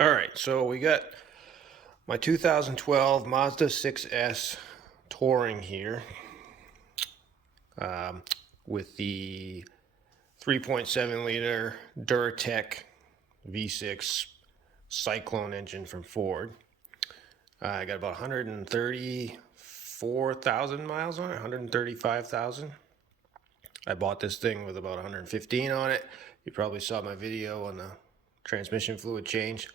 All right, so we got my 2012 Mazda 6S Touring here um, with the 3.7 liter Duratec V6 Cyclone engine from Ford. I got about 134,000 miles on it, 135,000. I bought this thing with about 115 on it. You probably saw my video on the transmission fluid change.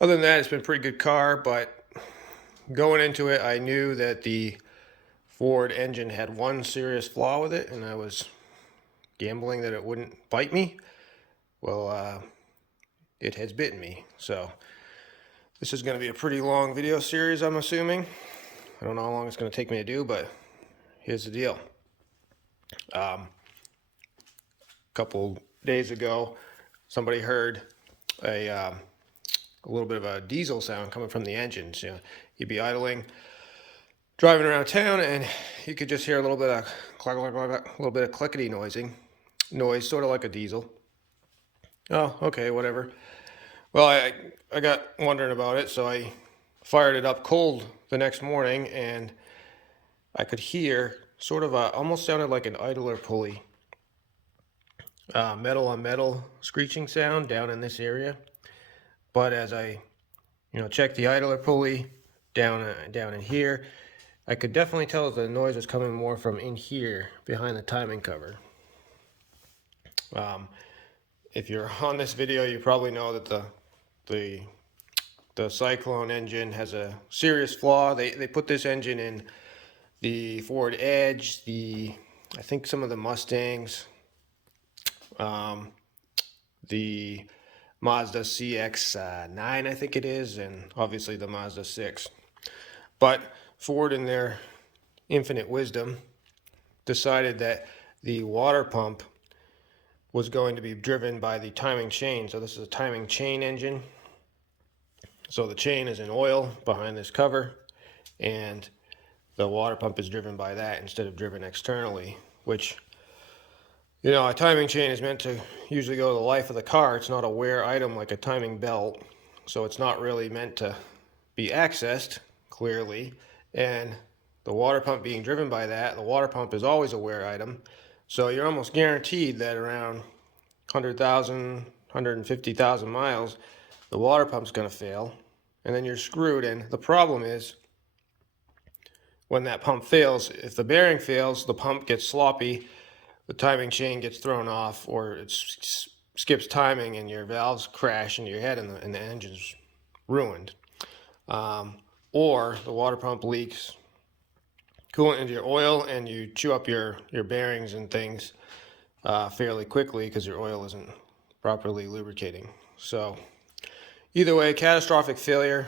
Other than that, it's been a pretty good car, but going into it, I knew that the Ford engine had one serious flaw with it, and I was gambling that it wouldn't bite me. Well, it has bitten me. So this is going to be a pretty long video series, I'm assuming. I don't know how long it's going to take me to do, but here's the deal. A couple days ago, somebody heard a little bit of a diesel sound coming from the engines. You know, you'd be idling, driving around town, and you could just hear a little bit of clack, clack, clack, clack, a little bit of clickety noise, sort of like a diesel. Oh, okay, whatever. Well, I got wondering about it, so I fired it up cold the next morning, and I could hear sort of almost sounded like an idler pulley, metal on metal screeching sound down in this area. But as I, checked the idler pulley down in here, I could definitely tell that the noise was coming more from in here behind the timing cover. If you're on this video, you probably know that the Cyclone engine has a serious flaw. They put this engine in the Ford Edge, I think some of the Mustangs, the Mazda CX-9, I think it is, and obviously the Mazda 6. But Ford, in their infinite wisdom, decided that the water pump was going to be driven by the timing chain. So this is a timing chain engine. So the chain is in oil behind this cover, and the water pump is driven by that instead of driven externally, which, a timing chain is meant to usually go to the life of the car. It's not a wear item like a timing belt, so it's not really meant to be accessed clearly. And the water pump being driven by that, the water pump is always a wear item. So you're almost guaranteed that around 100,000, 150,000 miles, the water pump's going to fail, and then you're screwed. And the problem is, when that pump fails, if the bearing fails, the pump gets sloppy, the timing chain gets thrown off, or it skips timing, and your valves crash into your head, and the engine's ruined. Or the water pump leaks coolant into your oil, and you chew up your bearings and things fairly quickly because your oil isn't properly lubricating. So either way, catastrophic failure.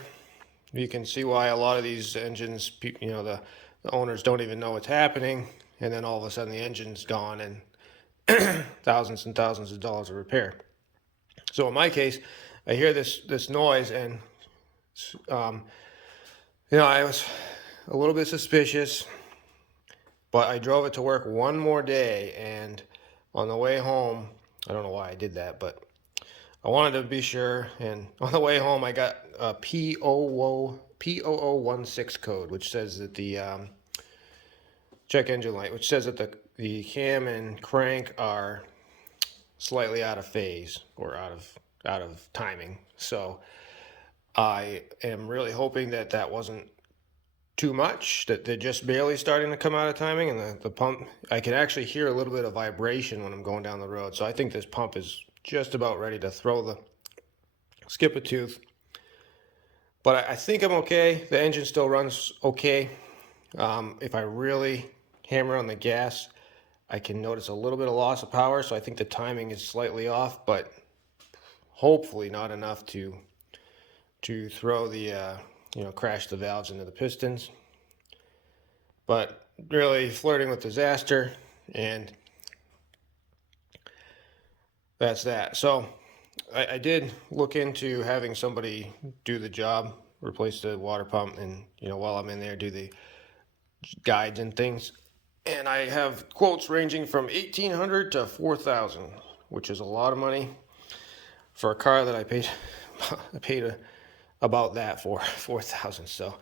You can see why a lot of these engines, the owners don't even know what's happening, and then all of a sudden the engine's gone and thousands and thousands of dollars of repair. So in my case, I hear this noise, and I was a little bit suspicious, but I drove it to work one more day, and on the way home, I don't know why I did that, but I wanted to be sure, and on the way home I got a P0016 code, which says that the check engine light, which says that the cam and crank are slightly out of phase, or out of timing. So I am really hoping that that wasn't too much, that they're just barely starting to come out of timing, and the pump, I can actually hear a little bit of vibration when I'm going down the road. So I think this pump is just about ready to skip a tooth. But I think I'm okay. The engine still runs okay. If I really hammer on the gas, I can notice a little bit of loss of power. So I think the timing is slightly off, but hopefully not enough to throw crash the valves into the pistons. But really flirting with disaster, and that's that. So I did look into having somebody do the job, replace the water pump, and while I'm in there, do the guides and things. And I have quotes ranging from $1,800 to $4,000, which is a lot of money for a car that I paid I paid about that for 4,000. So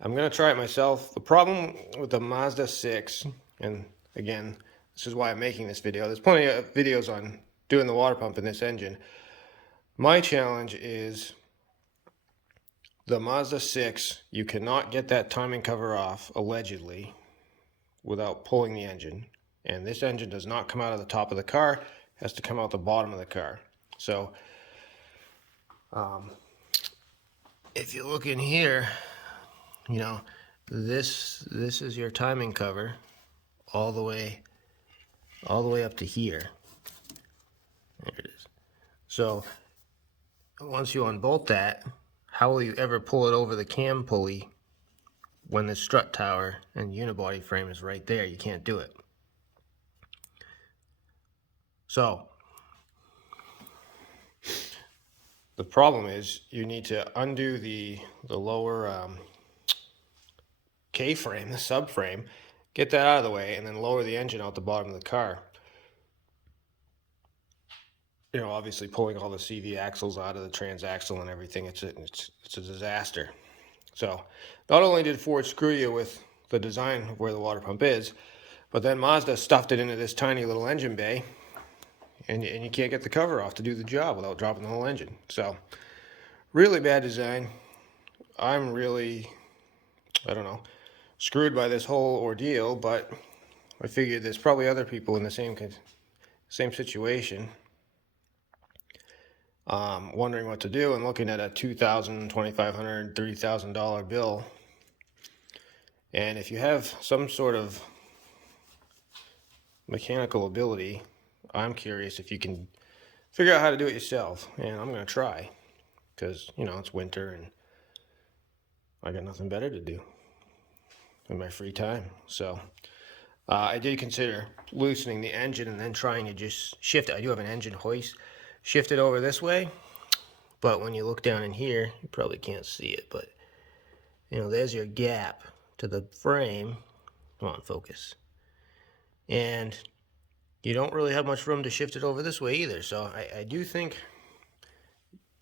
I'm gonna try it myself. The problem with the Mazda 6, and again, this is why I'm making this video. There's plenty of videos on doing the water pump in this engine. My challenge is the Mazda 6, you cannot get that timing cover off, allegedly, without pulling the engine. And this engine does not come out of the top of the car, it has to come out the bottom of the car. So if you look in here, you know, this is your timing cover all the way up to here. There it is. So once you unbolt that, how will you ever pull it over the cam pulley when the strut tower and unibody frame is right there? You can't do it. So the problem is you need to undo the lower K-frame, the subframe, get that out of the way, and then lower the engine out the bottom of the car. You know, obviously pulling all the CV axles out of the transaxle and everything, it's a disaster. So not only did Ford screw you with the design of where the water pump is, but then Mazda stuffed it into this tiny little engine bay, and you can't get the cover off to do the job without dropping the whole engine. So really bad design. I'm really, I don't know, screwed by this whole ordeal, but I figured there's probably other people in the same situation, wondering what to do and looking at a $2,000, $2,500, $30,000 bill. And if you have some sort of mechanical ability, I'm curious if you can figure out how to do it yourself. And I'm going to try, because, you know, it's winter and I got nothing better to do in my free time. So I did consider loosening the engine and then trying to just shift it. I do have an engine hoist. Shift it over this way, but when you look down in here, you probably can't see it, but you know, there's your gap to the frame. Come on, focus. And you don't really have much room to shift it over this way either. So I do think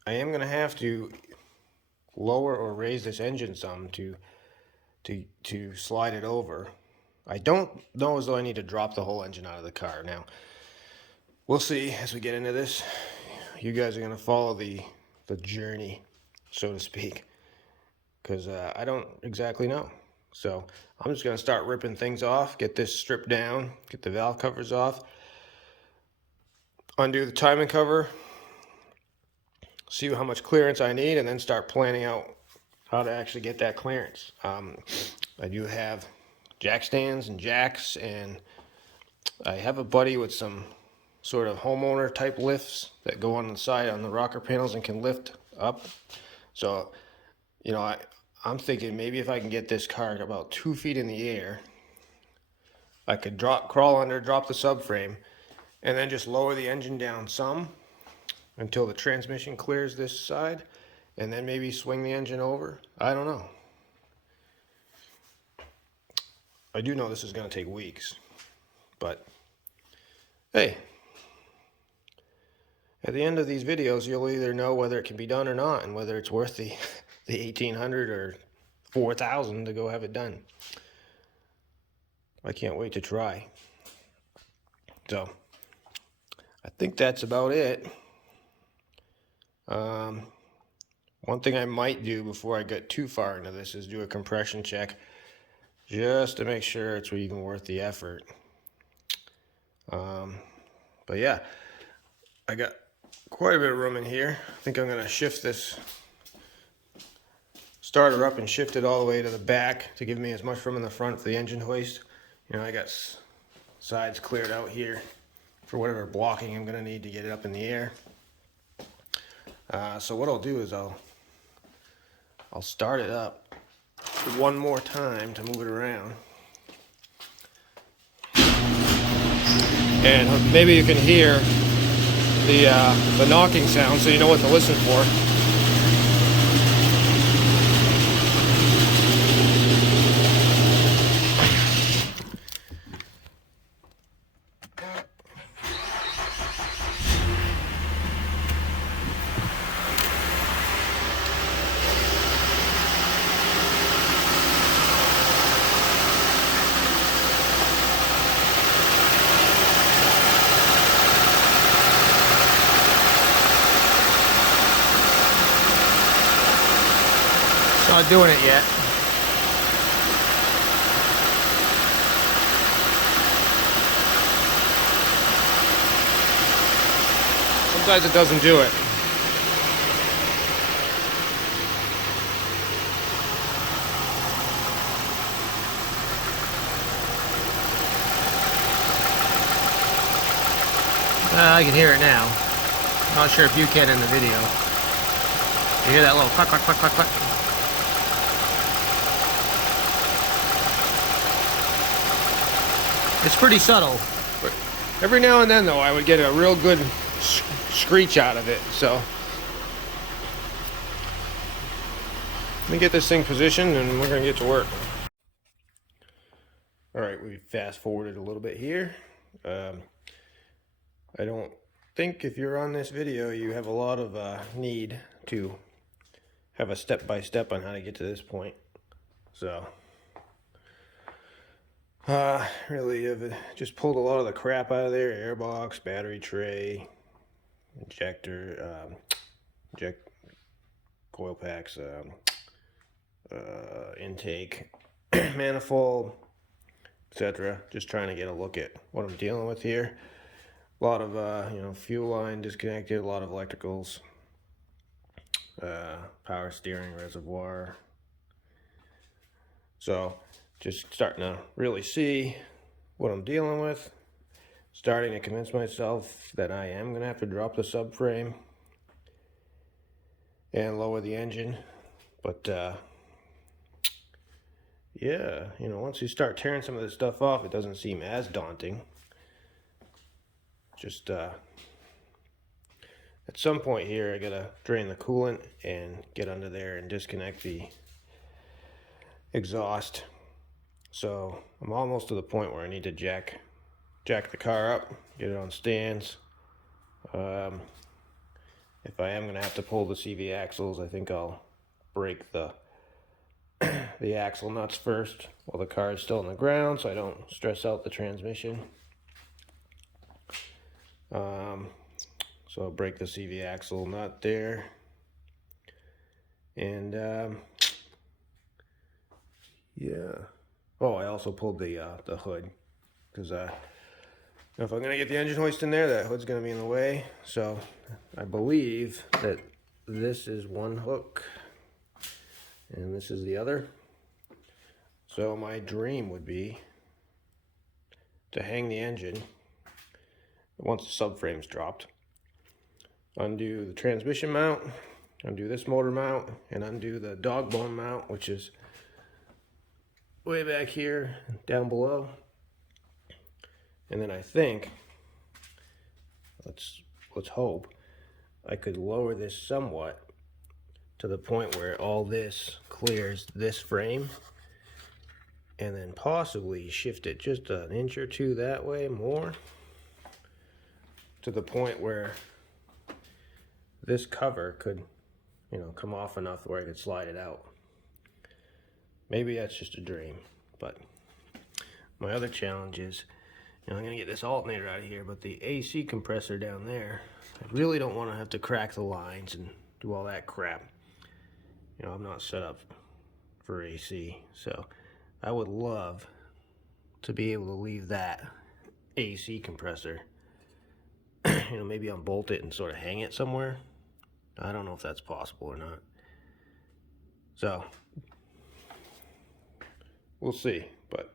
I am going to have to lower or raise this engine some to slide it over. I don't know as though I need to drop the whole engine out of the car. Now, we'll see as we get into this. You guys are going to follow the journey, so to speak, because I don't exactly know. So I'm just going to start ripping things off, get this stripped down, get the valve covers off, undo the timing cover, see how much clearance I need, and then start planning out how to actually get that clearance. I do have jack stands and jacks, and I have a buddy with some sort of homeowner type lifts that go on the side on the rocker panels and can lift up. So, you know, I'm thinking maybe if I can get this car about 2 feet in the air, I could crawl under, drop the subframe, and then just lower the engine down some until the transmission clears this side, and then maybe swing the engine over. I don't know. I do know this is going to take weeks, but hey, at the end of these videos, you'll either know whether it can be done or not, and whether it's worth the $1,800 or $4,000 to go have it done. I can't wait to try. So I think that's about it. One thing I might do before I get too far into this is do a compression check, just to make sure it's even worth the effort. But yeah, I got quite a bit of room in here. I think I'm going to shift this starter up and shift it all the way to the back to give me as much room in the front for the engine hoist. You know, I got sides cleared out here for whatever blocking I'm going to need to get it up in the air. So what I'll do is I'll start it up one more time to move it around. And maybe you can hear the knocking sound, so you know what to listen for. not doing it yet. Sometimes it doesn't do it. I can hear it now. Not sure if you can in the video. You hear that little click, click, click, click, click? It's pretty subtle. But every now and then, though, I would get a real good screech out of it. So let me get this thing positioned and we're going to get to work. Alright, we fast forwarded a little bit here. I don't think if you're on this video you have a lot of need to have a step-by-step on how to get to this point. So really I've just pulled a lot of the crap out of there. Airbox, battery tray, injector, coil packs, intake, manifold, etc. Just trying to get a look at what I'm dealing with here. A lot of fuel line disconnected, a lot of electricals, power steering, reservoir. So just starting to really see what I'm dealing with. Starting to convince myself that I am going to have to drop the subframe and lower the engine. But yeah, once you start tearing some of this stuff off, it doesn't seem as daunting. Just at some point here I gotta drain the coolant and get under there and disconnect the exhaust. So I'm almost to the point where I need to jack the car up, get it on stands. If I am gonna have to pull the CV axles, I think I'll break the axle nuts first while the car is still on the ground, so I don't stress out the transmission. So I'll break the CV axle nut there, and yeah. Oh, I also pulled the hood because if I'm gonna get the engine hoist in there, that hood's gonna be in the way. So I believe that this is one hook and this is the other. So my dream would be to hang the engine once the subframe's dropped, undo the transmission mount, undo this motor mount, and undo the dog bone mount, which is way back here down below. And then I think, let's hope, I could lower this somewhat to the point where all this clears this frame, and then possibly shift it just an inch or two that way more, to the point where this cover could, come off enough where I could slide it out. Maybe that's just a dream, but my other challenge is, I'm going to get this alternator out of here, but the AC compressor down there, I really don't want to have to crack the lines and do all that crap. I'm not set up for AC, so I would love to be able to leave that AC compressor, maybe unbolt it and sort of hang it somewhere. I don't know if that's possible or not. So we'll see, but